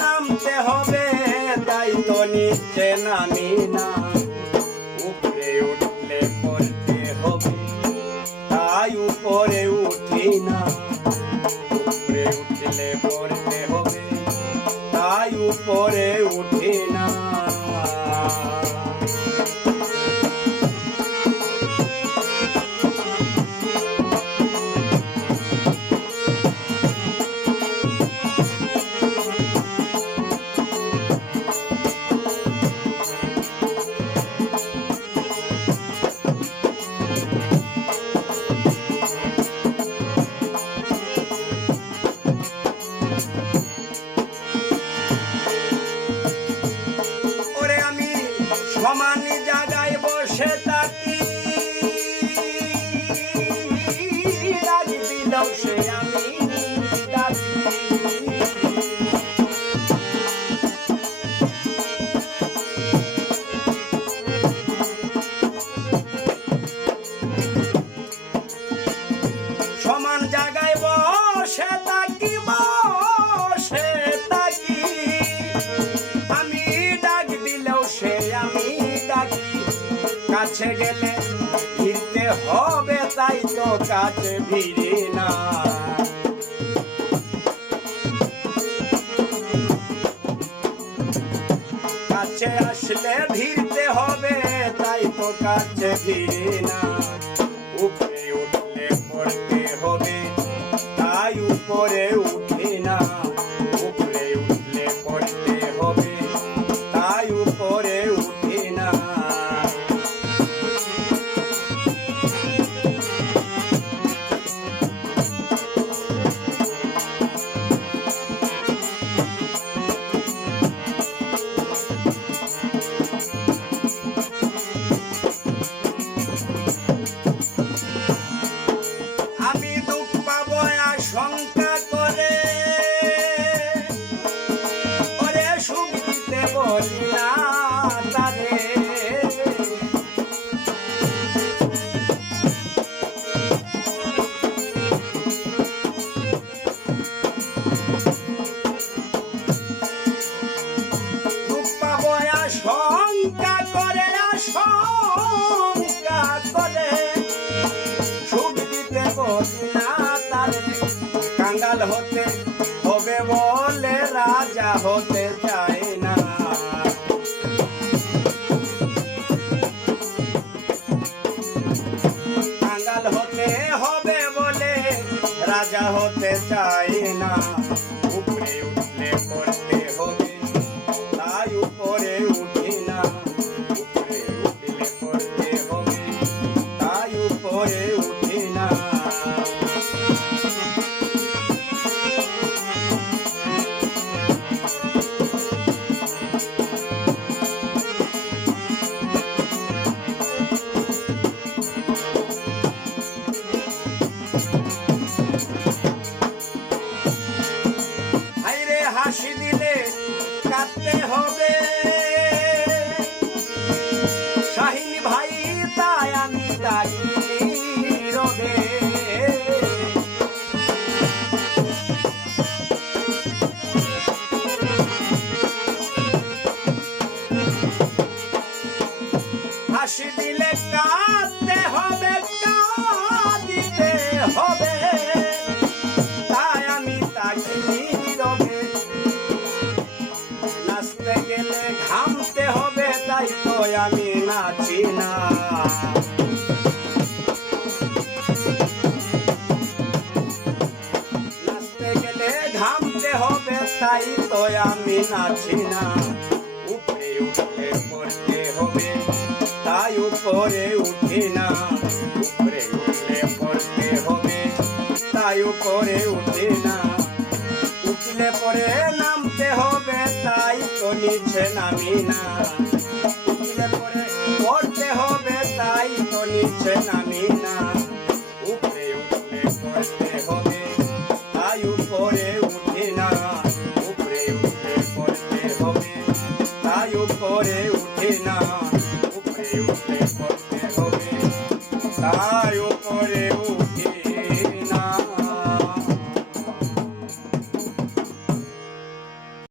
নামতে হবে, তাই তো নিচে নামি না। উপরে উঠলে পড়তে হবে, তাই উপরে উঠি না। সমান জায়গায় বসে থাকি। দিলেও সে আমি। গেলে ফিরতে হবে তাই তো কাছে ভিড়ি না। কাছে আসলে ভিড়তে হবে তাই তো কাছে ভিড়ি না। পাবো আশঙ্কা করে। ওরে দিতে বলি না তারে আশঙ্কা করে আশঙ্কা করে। সুখ বলি না কাঙ্গাল হতে হবে বলে রাজা হতে চায় না। কাঙ্গাল হতে হবে বলে রাজা হতে চায় না। উপরে উঠলে পড়তে হবে, তাই উপরে উঠি না। উপরে উঠলে পড়তে হবে, তাই উপরে উঠি হাসি দিলে কাঁদতে হবে, কাঁদিতে হবে। তাই তাকি নাচতে গেলে ঘামতে হবে, তাই তো আমি নাচি না। তাই তো আমি নাচি না। উপরে উঠতে পড়তে হবে, তাই উপরে উঠি না। উপরে উঠলে পড়তে হবে, তাই উপরে উঠি না। উঠলে পরে নামতে হবে, তাই তো নিচে নামি না। উঠলে পরে পড়তে হবে, তাই তো নিচে নামি 来。